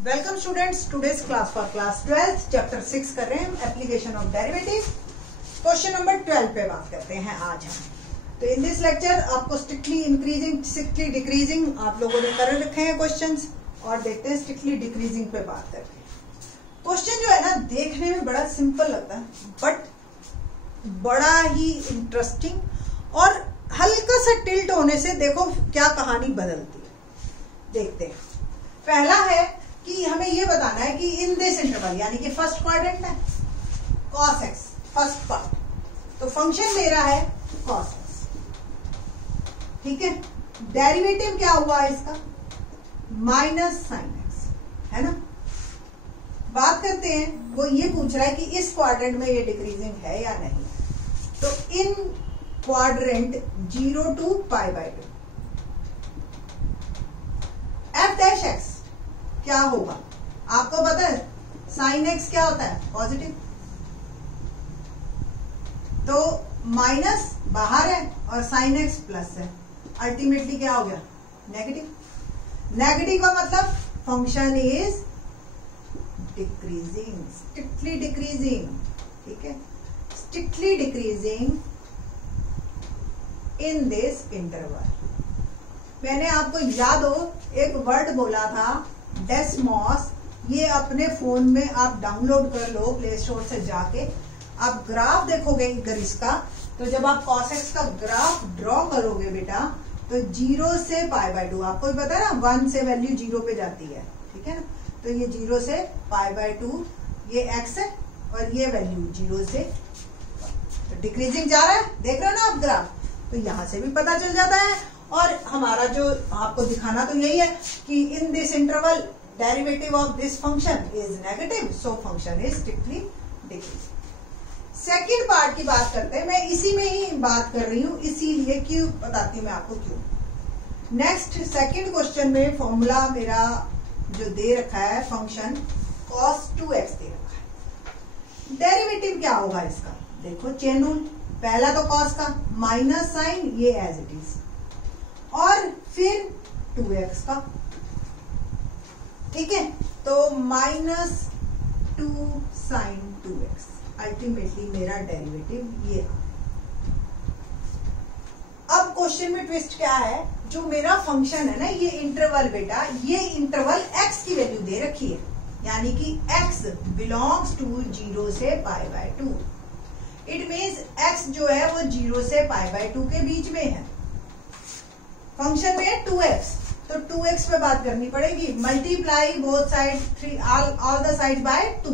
Welcome students, today's class for class 12 chapter 6 कर रहे हैं हम, application of derivative. Question number 12 पे बात करते हैं आज हम। तो इन दिस लेक्चर आपको स्ट्रिक्टली इंक्रीजिंग, स्ट्रिक्टली डिक्रीजिंग आप लोगों ने कर रखे हैं क्वेश्चंस, और देखते हैं स्ट्रिक्टली डिक्रीजिंग पे बात करते हैं। क्वेश्चन जो है ना, देखने में बड़ा सिंपल लगता है बट बड़ा ही इंटरेस्टिंग, और हल्का सा टिल्ट होने से देखो क्या कहानी बदलती है। देखते हैं। पहला है कि हमें ये बताना है कि इन दिस इंटरवल, यानी कि फर्स्ट क्वाड्रेंट है cos x, फर्स्ट पार्ट, तो फंक्शन मेरा है cos x, ठीक है। डेरिवेटिव क्या हुआ इसका, माइनस साइन x, है ना। बात करते हैं, वो ये पूछ रहा है कि इस क्वाड्रेंट में ये डिक्रीजिंग है या नहीं। तो इन quadrant 0 to π/2 f dash x क्या होगा, आपको पता है साइन x क्या होता है, पॉजिटिव। तो माइनस बाहर है और साइन x प्लस है, अल्टीमेटली क्या हो गया, नेगेटिव। नेगेटिव का मतलब function is decreasing, strictly decreasing, ठीक है, strictly decreasing in this interval. मैंने आपको याद हो एक वर्ड बोला था डेस्मॉस, ये अपने फोन में आप डाउनलोड कर लो प्ले स्टोर से जाके। आप ग्राफ देखोगे अगर इसका, तो जब आप cos x का ग्राफ ड्रॉ करोगे बेटा, तो 0 से π/2, आपको पता है ना 1 से वैल्यू 0 पे जाती है, ठीक है ना। तो ये 0 से π/2 ये x है, और ये वैल्यू 0 से डिक्रीजिंग जा रहा है, देख रहे हो ना आप ग्राफ। तो यहां से भी पता चल जाता है। और हमारा जो आपको दिखाना तो यही है कि in this interval derivative of this function is negative, so function is strictly decreasing. Second part की बात करते हैं, मैं इसी में ही बात कर रही हूं, इसीलिए क्यों बताती हूं मैं आपको क्यों। नेक्स्ट सेकंड क्वेश्चन में फॉर्मूला मेरा जो दे रखा है, फंक्शन cos 2x दे रखा है। डेरिवेटिव क्या होगा इसका, देखो चेन रूल, पहला तो cos का माइनस साइन, ये एज इट इज, और फिर 2x का, ठीक है। तो -2 sin 2x, अल्टीमेटली मेरा डेरिवेटिव ये। अब क्वेश्चन में ट्विस्ट क्या है, जो मेरा फंक्शन है ना, ये इंटरवल बेटा, ये इंटरवल x की वैल्यू दे रखी है, यानी कि x बिलोंग्स टू 0 से π/2। इट मीन्स x जो है वो 0 से π/2 के बीच में है। फंक्शन में है 2x, तो 2x पे बात करनी पड़ेगी, multiply both side all the side by 2,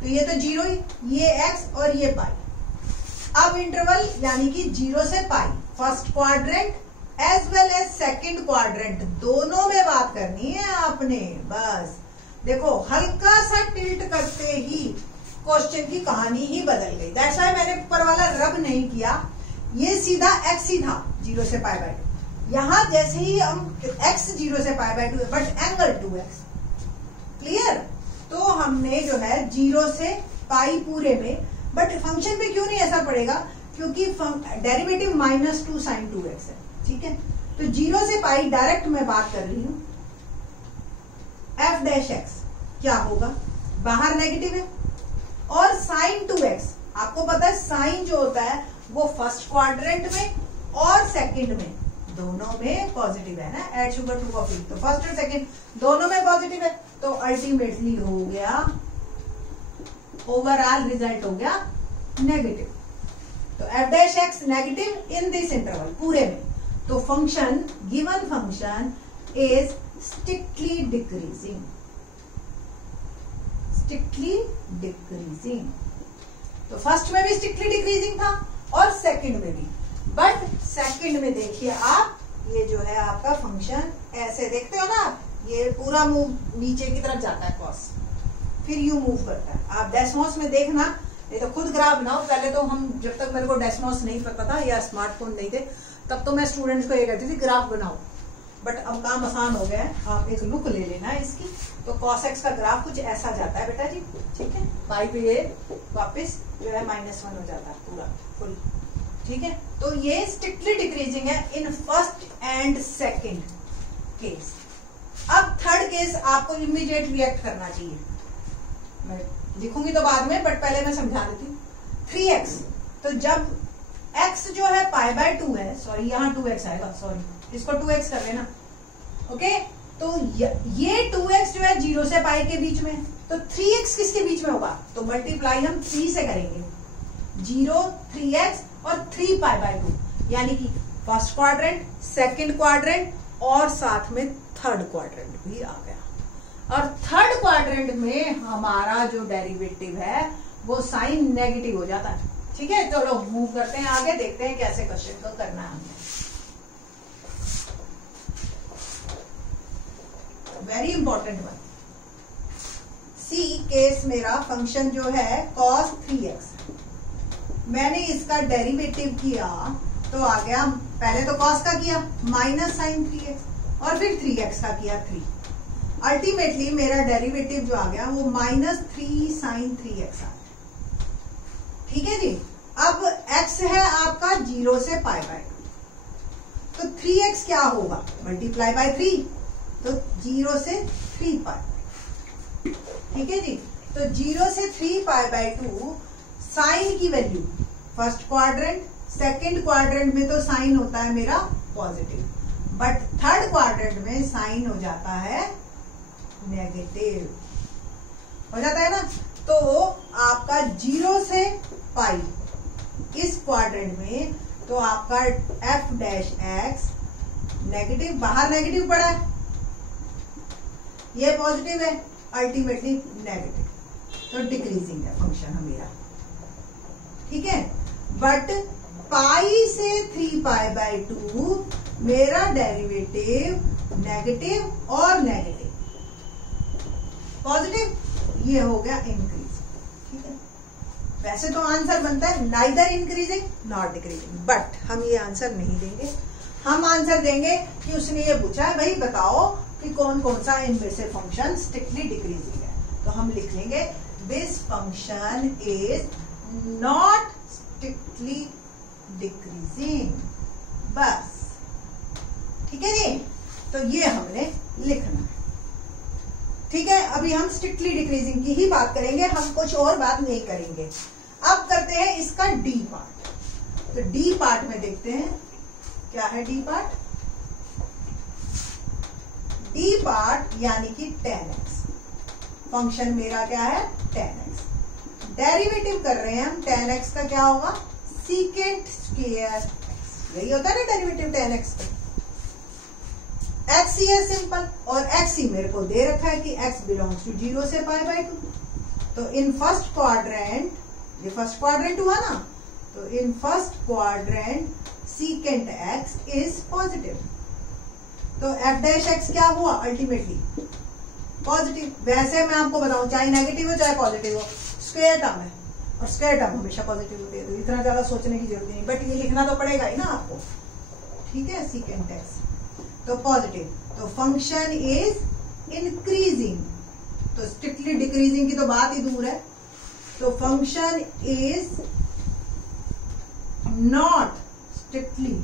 तो ये तो 0 ही, ये x और ये पाई। अब इंटरवल यानी कि 0 से pi, first quadrant as well as second quadrant, दोनों में बात करनी है आपने। बस देखो हल्का सा टिल्ट करते ही क्वेश्चन की कहानी ही बदल गई। दैट्स व्हाई मैंने ऊपर वाला रब नहीं किया, ये सीधा x ही था 0 से π/2। यहां जैसे ही हम x 0 से π/2 है, बट एंगल 2x, क्लियर। तो हमने जो है 0 से पाई पूरे में, बट फंक्शन पे क्यों नहीं ऐसा पड़ेगा, क्योंकि डेरिवेटिव -2 sin 2x है, ठीक है। तो 0 से पाई डायरेक्ट मैं बात कर रही हूं, f डैश x क्या होगा, बाहर नेगेटिव है, और sin 2x आपको पता है साइन जो होता है वो फर्स्ट क्वाड्रेंट में और सेकंड में, दोनों में पॉजिटिव है ना, एड शुगर टू कॉफी, तो फर्स्ट और सेकंड दोनों में पॉजिटिव है, तो अल्टीमेटली हो गया, ओवरऑल रिजल्ट हो गया नेगेटिव। तो f dash x negative in this interval पूरे में, तो function, given function is strictly decreasing, strictly decreasing. तो फर्स्ट में भी स्ट्रिक्टली डिक्रीजिंग था और सेकंड में भी, बट सेकंड में देखिए आप, ये जो है आपका फंक्शन ऐसे देखते हो ना आप, ये पूरा मूव नीचे की तरफ जाता है cos, फिर यू मूव करता है। आप डेस्मॉस में देखना, ये तो खुद ग्राफ बनाओ। पहले तो हम, जब तक मेरे को डेस्मॉस नहीं पता था या स्मार्टफोन नहीं थे, तब तो मैं स्टूडेंट्स को ये कहती थी ग्राफ बनाओ, बट अब काम आसान हो गया है, आप एक लुक ले लेना है इसकी। तो cos x का ग्राफ कुछ ऐसा जाता है बेटा जी, ठीक है, पाई पे ये वापस जो है -1 हो जाता है पूरा फुल, ठीक है। तो ये स्ट्रिक्टली डिक्रीजिंग है in first and second case, अब थर्ड केस आपको इमीडिएट रिएक्ट करना चाहिए, मैं लिखूंगी तो बाद में, बट पहले मैं समझा देती हूँ। 3x, तो जब x जो है π/2 है, सॉरी यहाँ 2x आएगा, सॉरी इसको 2x कर लेना, ओके। तो ये 2x जो है 0 से पाई के बीच में, तो 3x किसके बीच में होगा, तो मल्टीप्लाई हम 3 से करेंगे, 0 3x और 3 π/2, यानी कि फर्स्ट क्वाड्रेंट, सेकंड क्वाड्रेंट और साथ में थर्ड क्वाड्रेंट भी आ गया। और थर्ड क्वाड्रेंट में हमारा जो डेरिवेटिव है वो साइन नेगेटिव हो जाता है। ठीक है, चलो मूव करते हैं आगे, देखते हैं कैसे क्वेश्चन को करना है हमने। वेरी इंपॉर्टेंट वन, सी केस मेरा फंक्शन जो है cos 3x, मैंने इसका डेरिवेटिव किया तो आ गया, पहले तो cos का किया माइनस साइन 3x और फिर 3x का किया 3, अल्टीमेटली मेरा डेरिवेटिव जो आ गया वो -3 साइन 3x आ गया। ठीक है जी। अब x है आपका 0 से π/2, तो 3x क्या होगा, मल्टीप्लाई बाय 3, तो 0 से 3 π। ठीक है जी। तो 0 से 3 π/2 साइन की value, first quadrant second quadrant में तो साइन होता है मेरा पॉजिटिव, बट थर्ड क्वाड्रेंट में साइन हो जाता है नेगेटिव, हो जाता है ना। तो आपका 0 से पाई इस क्वाड्रेंट में, तो आपका f' नेगेटिव, बाहर नेगेटिव पड़ा है, ये पॉजिटिव है, अल्टीमेटली नेगेटिव, तो डिक्रीजिंग है फंक्शन हमारा। ठीक है, बट पाई से 3 π/2 मेरा डेरिवेटिव नेगेटिव और नेगेटिव, पॉजिटिव, ये हो गया इंक्रीज। ठीक है, वैसे तो आंसर बनता है neither increasing not decreasing, but हम ये आंसर नहीं देंगे। हम आंसर देंगे कि उसने ये पूछा है भाई बताओ कि कौन कौन सा इनमें से फंक्शन स्ट्रिक्टली डिक्रीजिंग है, तो हम लिख लेंगे this function is not strictly decreasing, बस। ठीक है जी, तो ये हमने लिखना है। ठीक है, अभी हम स्ट्रिक्टली डिक्रीजिंग की ही बात करेंगे, हम कुछ और बात नहीं करेंगे। अब करते हैं इसका डी पार्ट, तो डी पार्ट में देखते हैं क्या है डी पार्ट। डी पार्ट यानी कि 10x, फंक्शन मेरा क्या है 10x, डेरिवेटिव कर रहे हैं हम, 10x का क्या होगा सीकेंट स्क्वायर x, यही होता है ना डेरिवेटिव 10x का। x ही है सिंपल, और x ही मेरे को दे रखा है कि x बिलोंग्स टू 0 से π/2, तो इन फर्स्ट क्वाड्रेंट, ये फर्स्ट क्वाड्रेंट हुआ ना, तो in first quadrant secant x is positive, तो f' क्या हुआ अल्टीमेटली पॉजिटिव। वैसे मैं आपको बताऊं चाहे नेगेटिव हो चाहे पॉजिटिव हो, स्क्वायर टर्म है और स्क्वायर टर्म हमेशा पॉजिटिव होती है, तो इतना ज्यादा सोचने की जरूरत नहीं, बट ये लिखना तो पड़ेगा ही ना आपको। ठीक है, सीकेंट x तो पॉजिटिव, तो फंक्शन इज इंक्रीजिंग, तो स्ट्रिक्टली डिक्रीजिंग की तो बात ही दूर है, तो function is not strictly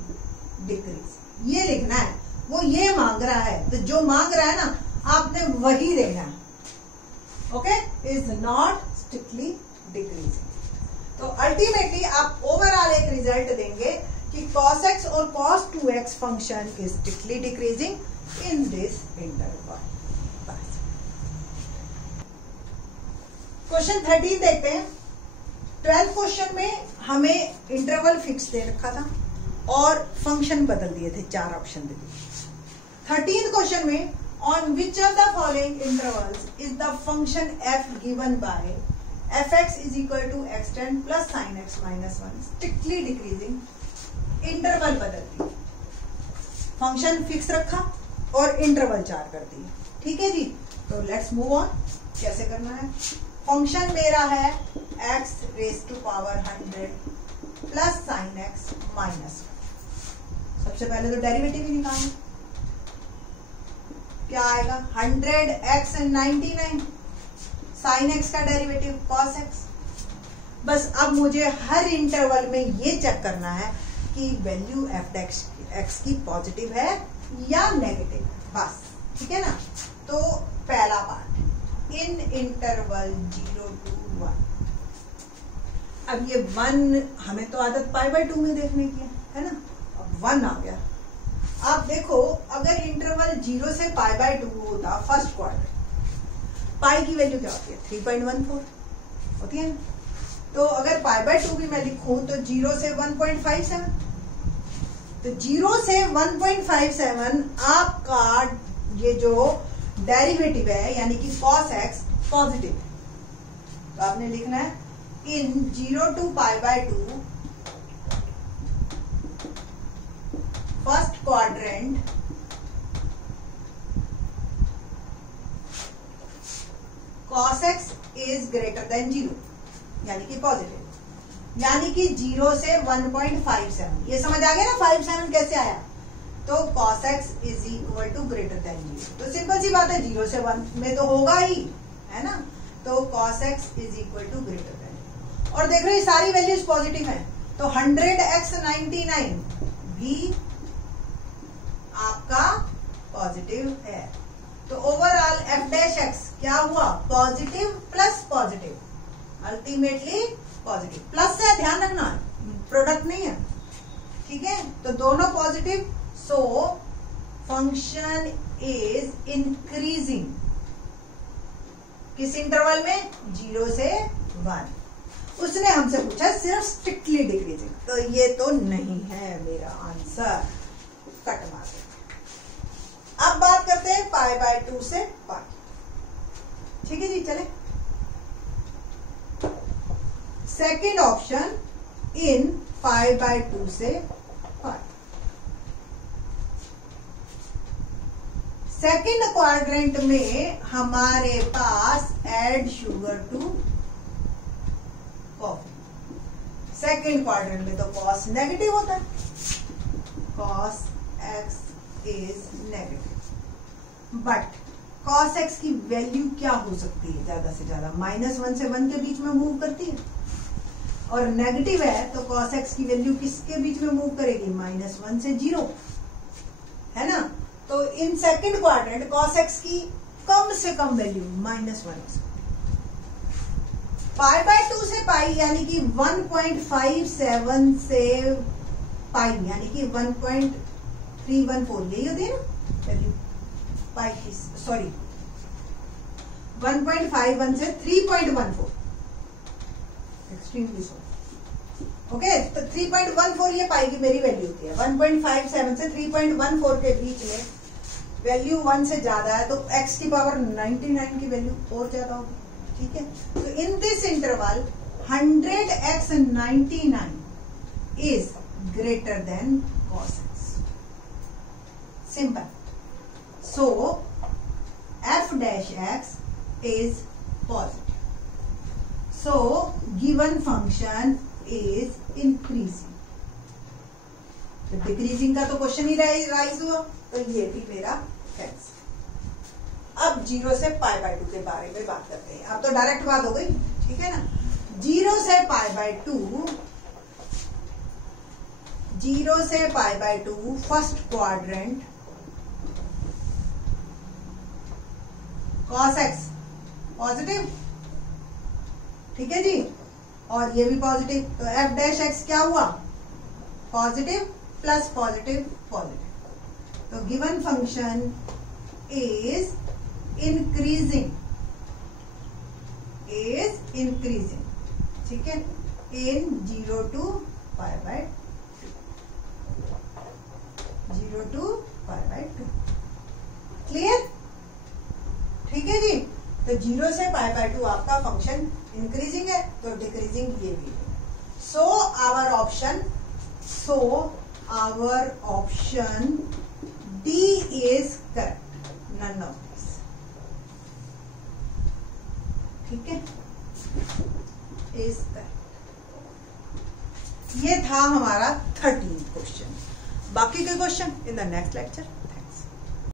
decreasing, ये लिखना है। वो ये मांग रहा है, तो जो मांग रहा है ना आपने वही देना है। Okay, is not strictly decreasing, तो अल्टीमेटली आप ओवरऑल एक रिजल्ट देंगे कि cos x और cos 2x function is strictly decreasing in this interval. Question 13 देखते हैं। 12th क्वेश्चन में हमें इंटरवल फिक्स दे रखा था और फंक्शन बदल दिए थे, 4 ऑप्शन दे दिए। 13th क्वेश्चन में on which of the following intervals is the function f given by fx is equal to x10 plus sine x minus 1 strictly decreasing. Interval बदल दी, फंक्शन फिक्स रखा और इंटरवल 4 कर दिया। ठीक है जी, तो लेट्स मूव ऑन, कैसे करना है। फंक्शन मेरा है x raise to power 100 plus sine x minus 1। सबसे पहले तो डेरिवेटिव ही निकालना, क्या आएगा 100x एंड 99, साइन x का डेरिवेटिव cos x। बस अब मुझे हर इंटरवल में ये चेक करना है कि वैल्यू f' x की पॉजिटिव है या नेगेटिव, बस ठीक है ना। तो पहला पार्ट इन इंटरवल 0 to 1। अब ये 1 हमें तो आदत π/2 में देखने की है ना। अब 1 आ गया। आप देखो अगर इंटरवल 0 से π/2 होता फर्स्ट क्वाड्रेंट, पाई की वैल्यू क्या होती है 3.14 होती है ना। तो अगर π/2 भी मैं लिखूं तो 0 से 1.57, तो 0 से 1.57 आपका ये जो डेरिवेटिव है यानी कि cos x पॉजिटिव है। तो आपने लिखना है in 0 to π/2 first quadrant cos x is greater than 0 यानी कि पॉजिटिव, यानी कि 0 से 1.57। ये समझ आ गया ना 57 कैसे आया। तो cos x is equal to greater than 0। तो सिंपल सी बात है 0 से 1 में तो होगा ही है ना। तो cos x is equal to greater than, और देख रहे हैं सारी वैल्यूज पॉजिटिव हैं। तो 100x99 भी आपका पॉजिटिव है। तो ओवरऑल f'(x) क्या हुआ positive plus positive, ultimately positive. Plus है ध्यान रखना, प्रोडक्ट नहीं है, ठीक है। तो दोनों positive, so function is increasing किस इंटरवल में 0 से 1। उसने हमसे पूछा सिर्फ स्ट्रिक्टली डिक्रीजिंग, तो ये तो नहीं है मेरा आंसर, कट मार। अब बात करते हैं π/2 से π, ठीक है जी। चले सेकेंड ऑप्शन इन π/2 से π। सेकेंड क्वाड्रेंट में हमारे पास add sugar to coffee. Second quadrant में तो कॉस नेगेटिव होता है, cos x is negative, but cos x की वैल्यू क्या हो सकती है ज्यादा से ज्यादा -1 से 1 के बीच में मूव करती है, और नेगेटिव है तो cos x की वैल्यू किसके बीच में मूव करेगी -1 से 0 है ना। तो in second quadrant cos x की कम से कम वैल्यू -1। π/2 से π यानी कि 1.57 से π यानी कि 1.314 यही होती है ना वैल्यू पाई की, सॉरी 1.51 से 3.14 एक्सट्रीमली सॉरी। ओके, तो 3.14 ये पाई की मेरी वैल्यू होती है। 1.57 से 3.14 के बीच में वैल्यू 1 से ज्यादा है तो x की पावर 99 की वैल्यू और ज्यादा होगी, ठीक है। तो in this interval 100x99 is greater then cos x, simple. So f'(x) is positive. So given function is increasing. तो डिक्रीजिंग का तो क्वेश्चन ही राइज हुआ, तो ये भी मेरा कैंसिल। अब 0 से π/2 के बारे में बात करते हैं। अब तो डायरेक्ट बात हो गई, ठीक है ना। 0 से π/2 first quadrant cos x positive, ठीक है जी, और ये भी पॉजिटिव। तो f'(x) क्या हुआ पॉजिटिव प्लस पॉजिटिव पॉजिटिव। तो गिवन फंक्शन इज इंक्रीजिंग, ठीक है, इन 0 to π/2, 0 to π/2। क्लियर, ठीक है जी। तो 0 से π/2 आपका फंक्शन इंक्रीजिंग है, तो डिक्रीजिंग ये भी है। So our option D is correct, none of this, ठीक है, इज करेक्ट। ये था हमारा 13th क्वेश्चन। बाकी के question in the next lecture.